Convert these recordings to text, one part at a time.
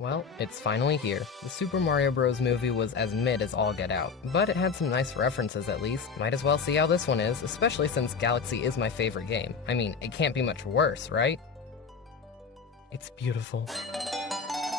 Well, it's finally here. The Super Mario Bros. Movie was as mid as all get out, but it had some nice references at least. Might as well see how this one is, especially since Galaxy is my favorite game. I mean, it can't be much worse, right? It's beautiful.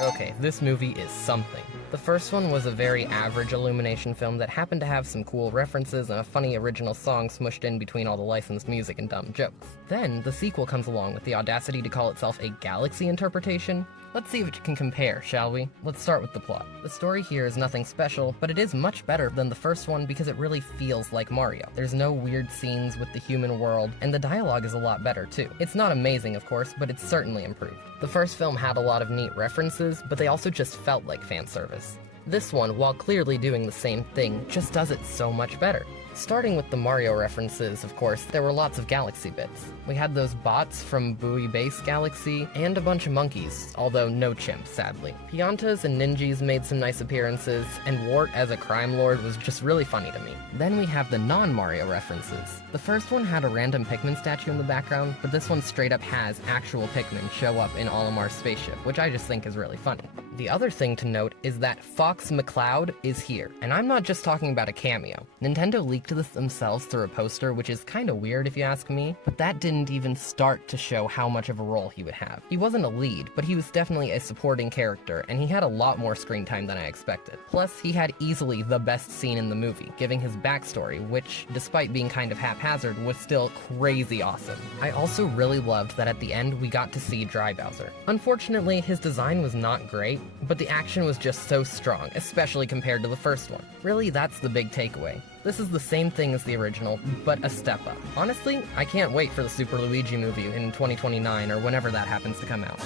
Okay, this movie is something. The first one was a very average Illumination film that happened to have some cool references and a funny original song smushed in between all the licensed music and dumb jokes. Then, the sequel comes along with the audacity to call itself a Galaxy interpretation. Let's see if it can compare, shall we? Let's start with the plot. The story here is nothing special, but it is much better than the first one because it really feels like Mario. There's no weird scenes with the human world, and the dialogue is a lot better too. It's not amazing, of course, but it's certainly improved. The first film had a lot of neat references, but they also just felt like fan service. This one, while clearly doing the same thing, just does it so much better. Starting with the Mario references, of course, there were lots of Galaxy bits. We had those bots from Wowie Base Galaxy, and a bunch of monkeys, although no chimps, sadly. Piantas and Ninjas made some nice appearances, and Wart as a crime lord was just really funny to me. Then we have the non-Mario references. The first one had a random Pikmin statue in the background, but this one straight up has actual Pikmin show up in Olimar's spaceship, which I just think is really funny. The other thing to note is that Fox McCloud is here, and I'm not just talking about a cameo. Nintendo leaked this themselves through a poster, which is kinda weird if you ask me, but that didn't even start to show how much of a role he would have. He wasn't a lead, but he was definitely a supporting character, and he had a lot more screen time than I expected. Plus, he had easily the best scene in the movie, giving his backstory, which, despite being kind of haphazard, was still crazy awesome. I also really loved that at the end we got to see Dry Bowser. Unfortunately, his design was not great, but the action was just so strong, especially compared to the first one. Really, that's the big takeaway. This is the same thing as the original, but a step up. Honestly, I can't wait for the Super Luigi movie in 2029 or whenever that happens to come out.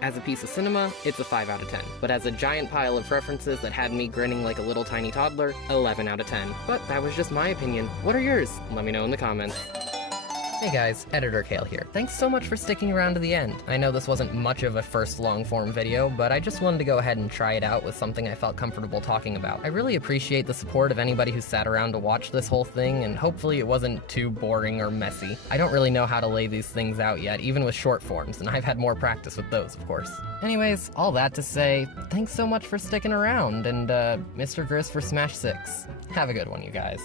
As a piece of cinema, it's a 5 out of 10, but as a giant pile of references that had me grinning like a little tiny toddler, 11 out of 10. But that was just my opinion. What are yours? Let me know in the comments. Hey guys, Editor Kale here. Thanks so much for sticking around to the end. I know this wasn't much of a first long-form video, but I just wanted to go ahead and try it out with something I felt comfortable talking about. I really appreciate the support of anybody who sat around to watch this whole thing, and hopefully it wasn't too boring or messy. I don't really know how to lay these things out yet, even with short forms, and I've had more practice with those, of course. Anyways, all that to say, thanks so much for sticking around, and Mr. Gris for Smash 6. Have a good one, you guys.